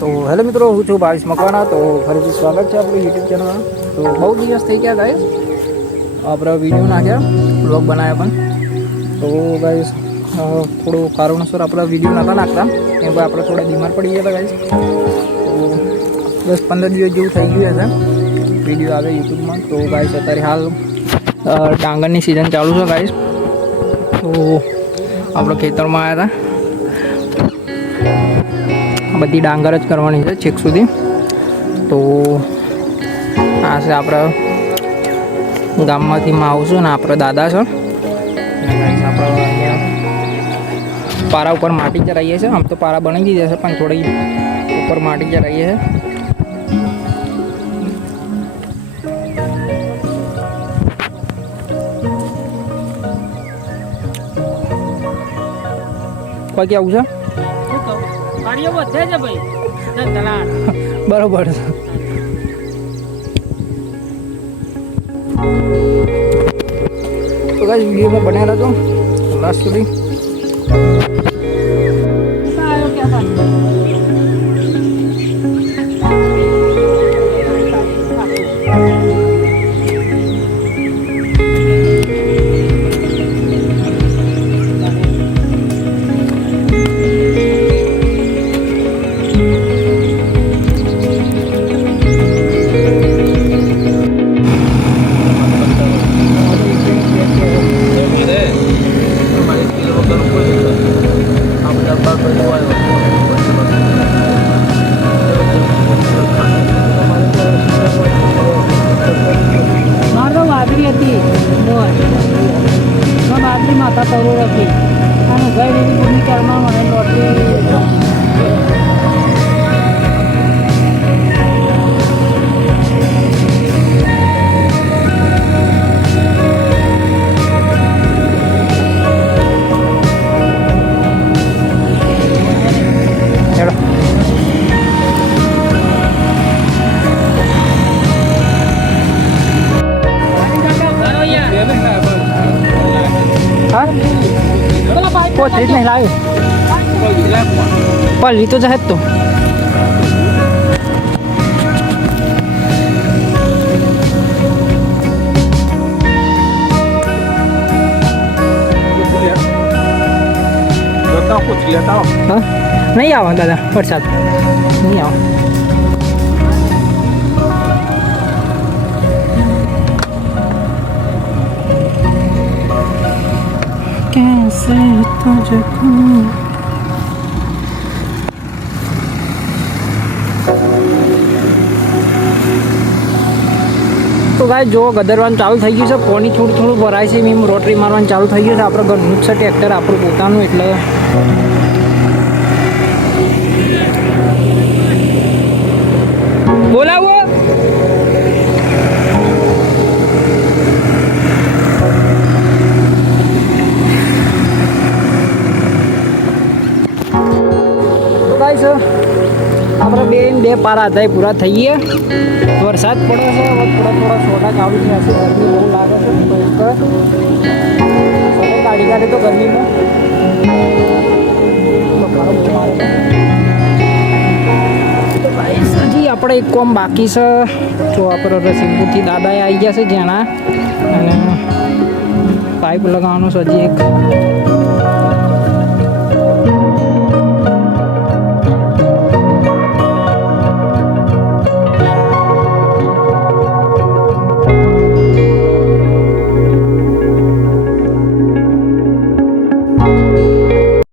તો હેલો મિત્રો હું છું ભાવેશ મકવાણા. તો ફરીથી સ્વાગત છે આપણું યુટ્યુબ ચેનલમાં તો બહુ દિવસ થઈ ગયા ગાઈસ આપણે વીડિયો નાખ્યા બ્લોગ બનાવ્યા પણ. તો ગાઈસ થોડું કારણોસર આપણે વીડિયો નહોતા નાખતા. કેમ કે આપણે થોડા બીમાર પડી ગયા હતા ગાઈસ તો દસ પંદર દિવસ જેવું થઈ ગયું હશે વીડિયો આવે યુટ્યુબમાં તો ગાઈસ અત્યારે હાલ અ, ડાંગરની સિઝન ચાલુ છે ગાઈસ તો આપણે ખેતરમાં આવ્યા હતા બધી ડાંગર જ કરવાની છે છેક સુધી. તો આ છે આપણા ગામમાંથી માં આવશું ને આપણા દાદા છે. પારા ઉપર માટી ચરાઈએ છીએ આમ તો પારા બની દીધા છે, પણ થોડી ઉપર માટી ચરાઈએ છે બાકી આવું છે? બરોબર તો ગાઈસ વિડીયોમાં બન્યા રહેજો. લાસ્ટ સુધી. કરોડ હતી અને ગઈ પૂરી કરમાં મને લોટરી પોતરી જ નહીં પલ્લી તો જશે જ તો. હા? નહીં આવે દાદા વરસાદ. નહીં આવો. कैसे तुझको તો ગાય જો ગદરવાનું ચાલુ થઈ ગયું છે પાણી થોડું થોડું ભરાય છે એમ રોટરી મારવાનું ચાલુ થઈ ગયું છે આપણે ઘરનું જ છે ટ્રેક્ટર આપણું પોતાનું એટલે બે પારા હતા પૂરા થઈ ગયા વરસાદ પડે છે, હવે થોડા થોડા છોટા ચાલુ થયા છે ગરમી બહુ લાગે છે કાઢી કાઢે તો ગરમીમાં. હજી આપણે એક કોમ બાકી છે. જો આપણે રસીદપુરથી દાદાએ આવી ગયા છે જેના અને પાઇપ લગાવવાનો છે, હજી એક.